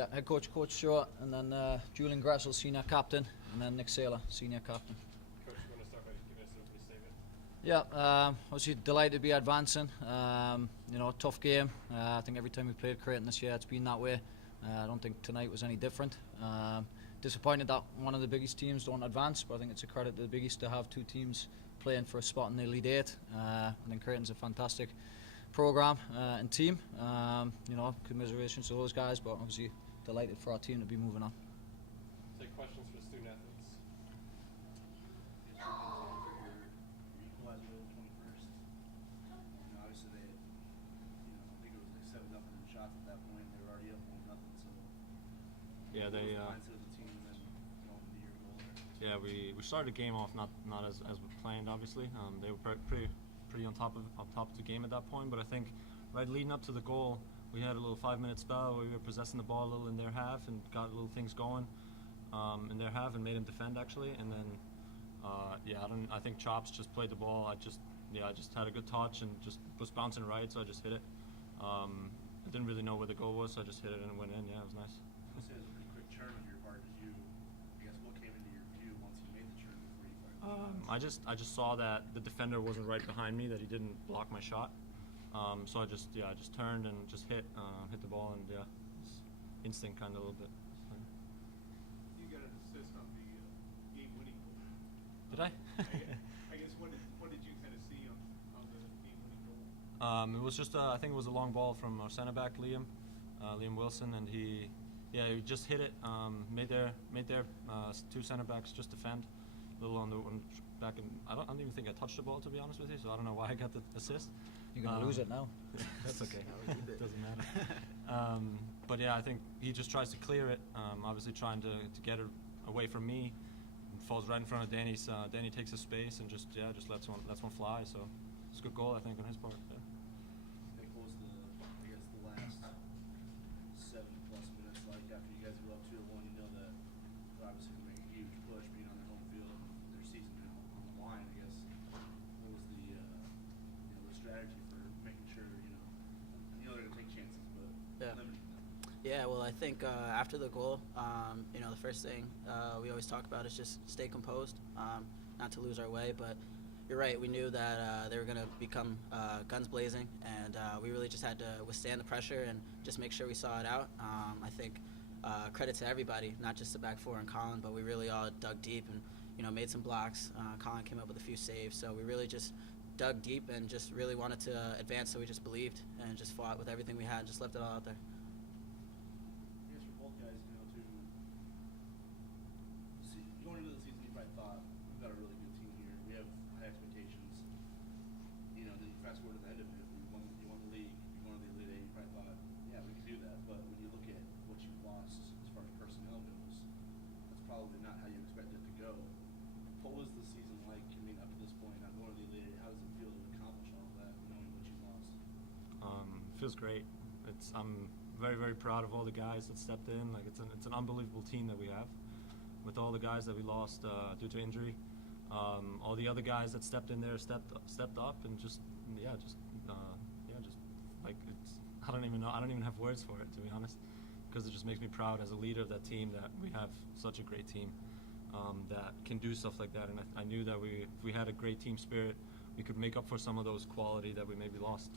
Yeah, head coach, Coach Stewart, and then Julian Gressel, senior captain, and then Nick Saylor, senior captain. Coach, you want to start by giving us an opening statement? Yeah, obviously delighted to be advancing. Tough game. I think every time we played Creighton this year, it's been that way. I don't think tonight was any different. Disappointed that one of the biggest teams don't advance, but I think it's a credit to the biggest to have two teams playing for a spot in the Elite Eight. I think Creighton's a fantastic program and team. Commiserations to those guys, but obviously delighted for our team to be moving on. Take questions for the student athletes. Obviously they, I think it was like 7-0 in shots at that point. They were already up 1-0. So yeah, they. Mindset of the team and then going to your goal there. Yeah, we started the game off not as planned. Obviously, they were pretty on top of the game at that point. But I think right leading up to the goal, we had a little 5-minute spell where we were possessing the ball a little in their half and got little things going in their half and made them defend actually. And then I think Chops just played the ball. I just had a good touch and just was bouncing right, so I just hit it. I didn't really know where the goal was, so I just hit it and it went in. Yeah, it was nice. I would say it was a pretty quick turn on your part. What came into your view once you made the turn before you fired? I just saw that the defender wasn't right behind me, that he didn't block my shot. So I just turned and just hit the ball, and it's instinct kind of a little bit. So. You got an assist on the game-winning goal. Did I? I guess what did you kind of see on the game-winning goal? It was just I think it was a long ball from our center back Liam Wilson, and he just hit it. Made their two center backs just defend a little on back, and I don't even think I touched the ball, to be honest with you. So I don't know why I got the assist. You're gonna lose it now. That's okay. It doesn't matter. But yeah, I think he just tries to clear it. Obviously trying to get it away from me. Falls right in front of Danny. Danny takes his space and just lets one fly. So it's a good goal, I think, on his part. Yeah. What was the last 7+ minutes like after you guys were up 2-1? You know that they're obviously going to make a huge push, being on their home field, their season now on the line. I guess what was the strategy for making sure they're going to take chances, but limiting them? Yeah, well, I think after the goal, the first thing we always talk about is just stay composed, not to lose our way. But you're right, we knew that they were going to become guns blazing, and we really just had to withstand the pressure and just make sure we saw it out. I think credit to everybody, not just the back four and Colin, but we really all dug deep and made some blocks. Colin came up with a few saves, so we really just dug deep and just really wanted to advance, so we just believed and just fought with everything we had, just left it all out there. I guess for both guys, going into the season, you probably thought, we've got a really good team here. We have high expectations. Then you fast forward to the end of it, you won the league, you won the Elite Eight, you probably thought, yeah, we could do that. But when you look at what you've lost as far as personnel goes, that's probably not how you expected it to go. What was the season like? Up to this point, not going to the Elite Eight, how does it feel to accomplish all of that, knowing what you lost? Feels great. I'm very, very proud of all the guys that stepped in. Like it's an unbelievable team that we have, with all the guys that we lost due to injury. All the other guys that stepped in there stepped up and just like I don't even have words for it, to be honest, because it just makes me proud as a leader of that team that we have such a great team that can do stuff like that. And I knew that if we had a great team spirit, we could make up for some of those quality that we maybe lost.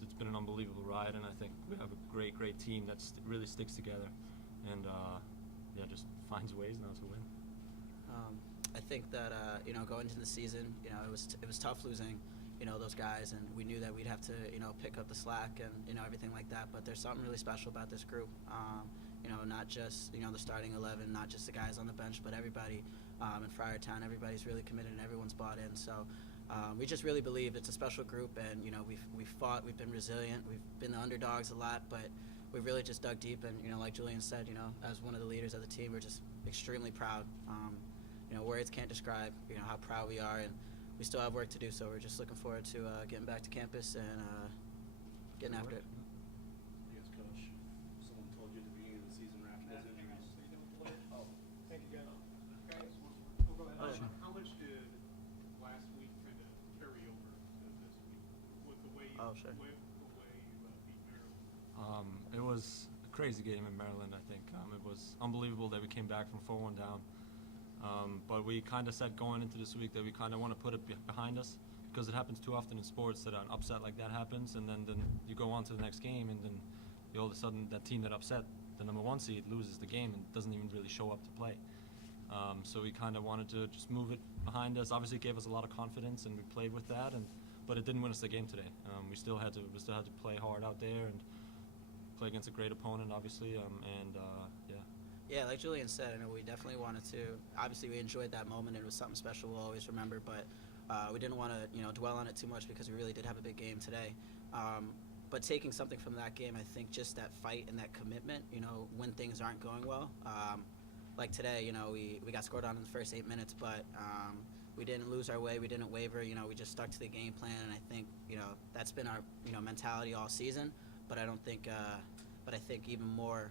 It's been an unbelievable ride, and I think we have a great team that really sticks together and just finds ways now to win. I think that going into the season, it was tough losing those guys, and we knew that we'd have to pick up the slack and everything like that. But there's something really special about this group. Not just the starting 11, not just the guys on the bench, but everybody in Friartown. Everybody's really committed and everyone's bought in. So we just really believe it's a special group, and we've fought, we've been resilient, we've been the underdogs a lot, but we really just dug deep. And like Julian said, as one of the leaders of the team, we're just extremely proud. Words can't describe how proud we are, and we still have work to do. So we're just looking forward to getting back to campus and getting after it. Yes, Coach. Someone told you at the beginning of the season or after those injuries. Thank you, guys. Go ahead. How much did last week kind of carry over to this week with the way you Sure. the way you beat Maryland? It was a crazy game in Maryland, I think. It was unbelievable that we came back from 4-1 down. But we kind of said going into this week that we kind of want to put it behind us, because it happens too often in sports that an upset like that happens, and then you go on to the next game, and then all of a sudden that team that upset the number 1 seed loses the game and doesn't even really show up to play. So we kind of wanted to just move it behind us. Obviously, it gave us a lot of confidence, and we played with that. But it didn't win us the game today. We still had to play hard out there and play against a great opponent, obviously. Yeah, like Julian said, I know we definitely wanted to. Obviously, we enjoyed that moment. It was something special we'll always remember. But we didn't want to, dwell on it too much, because we really did have a big game today. But taking something from that game, I think just that fight and that commitment, when things aren't going well. Like today, we got scored on in the first 8 minutes, but we didn't lose our way. We didn't waver. We just stuck to the game plan, and I think that's been our mentality all season. But I don't think, but I think even more,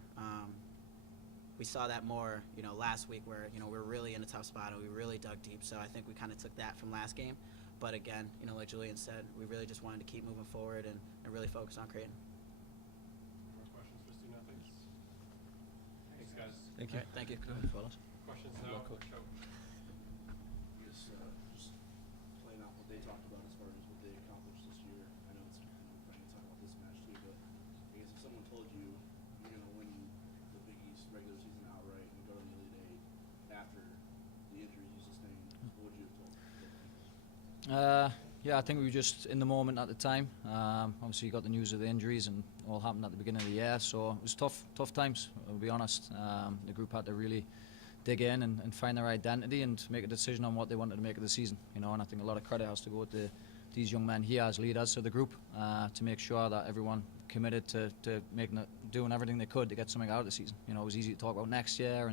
we saw that more last week, where we're really in a tough spot and we really dug deep. So I think we kind of took that from last game. But again, like Julian said, we really just wanted to keep moving forward and really focus on Creighton. More questions for student athletes? Thanks, guys. Thank you. All right, thank you. Questions now? Coach. Just playing off what they talked about as far as what they accomplished this year. I know it's fine to talk about this match too, but I guess if someone told you you're going to win the Big East regular season outright and go to the Elite Eight after the injuries you sustained, what would you have told them? Yeah, I think we were just in the moment at the time. Obviously, you got the news of the injuries, and all happened at the beginning of the year, so it was tough times, I'll be honest. The group had to really dig in and find their identity and make a decision on what they wanted to make of the season. And I think a lot of credit has to go to these young men here as leaders of the group, to make sure that everyone committed to doing everything they could to get something out of the season. It was easy to talk about next year,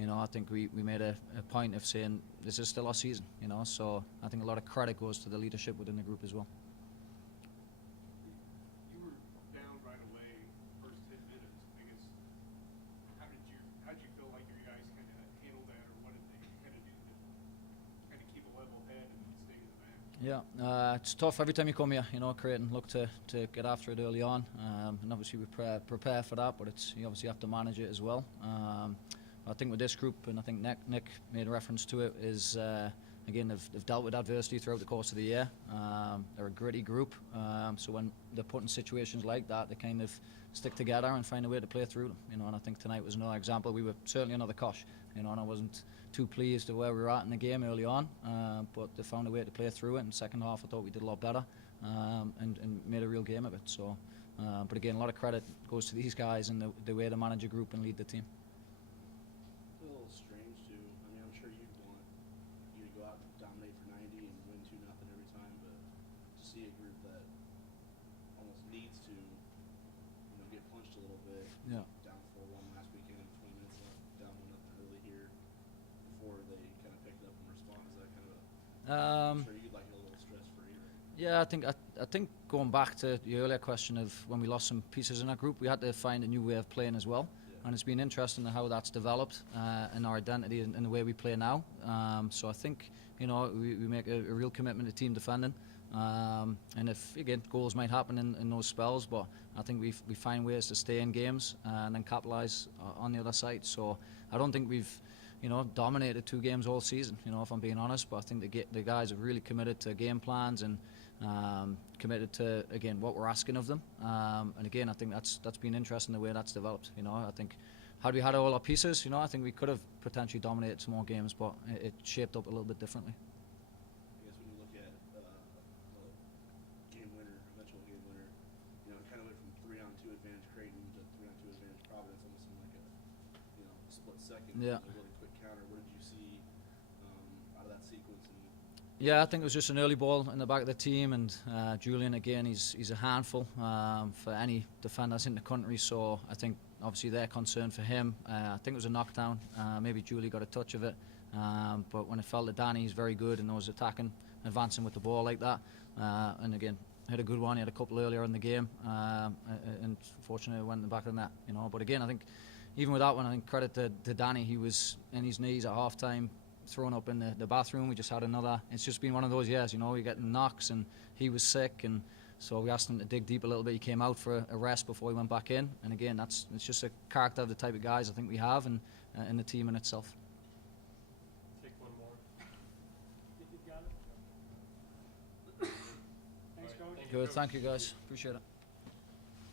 and I think we made a point of saying this is still our season, so I think a lot of credit goes to the leadership within the group as well. You were down right away, first 10 minutes. I guess, how did you feel like your guys kind of handled that, or what did they kind of do to kind of keep a level head and stay in the match? Yeah, it's tough every time you come here. Creighton look to get after it early on, and obviously we prepare for that, but you obviously have to manage it as well. I think with this group, and I think Nick made a reference to it, is again they've dealt with adversity throughout the course of the year. They're a gritty group, so when they're put in situations like that, they kind of stick together and find a way to play through them. And I think tonight was another example. We were certainly another cosh, and I wasn't too pleased with where we were at in the game early on, but they found a way to play through it. In the second half, I thought we did a lot better, and made a real game of it. So, but again, a lot of credit goes to these guys and the way they manage a group and lead the team. A little strange too. I mean, I'm sure you'd want you to go out and dominate for 90 and win 2-0 every time, but to see a group that almost needs to, get punched a little bit. Yeah. Down 4-1 last weekend, 20 minutes left, down 1-0 early here before they kind of picked up and respond. Is that kind of I'm sure you'd like it a little stress-free, right? Yeah, I think going back to the earlier question of when we lost some pieces in our group, we had to find a new way of playing as well. And it's been interesting how that's developed, in our identity and the way we play now. So I think, we make a real commitment to team defending. And if, again, goals might happen in those spells, but I think we find ways to stay in games and then capitalise on the other side. So I don't think we've, dominated 2 games all season, if I'm being honest. But I think the guys have really committed to game plans and committed to, again, what we're asking of them. And again, I think that's been interesting the way that's developed. I think had we had all our pieces, I think we could have potentially dominated some more games, but it shaped up a little bit differently. I guess when you look at the game winner, eventual game winner, it kind of went from 3-on-2 advantage Creighton to 3-on-2 advantage Providence, almost in like a split second. Yeah. It was a really quick counter. What did you see out of that sequence? Yeah, I think it was just an early ball in the back of the team, and Julian, again, he's a handful for any defenders in the country, so I think obviously they're concerned for him. I think it was a knockdown. Maybe Julie got a touch of it, but when it fell to Danny, he's very good and knows attacking, advancing with the ball like that. And again, had a good one. He had a couple earlier in the game, and fortunately it went in the back of the net. But again, I think even with that one, I think credit to Danny. He was in his knees at half-time, thrown up in the bathroom. We just had another. It's just been one of those years, you're getting knocks, and he was sick, and So we asked him to dig deep a little bit. He came out for a rest before he went back in. And again, it's just a character of the type of guys I think we have and the team in itself. Take one more. You got it? Thanks, Coach. Thank you, Good, Coach. thank you guys. Appreciate it.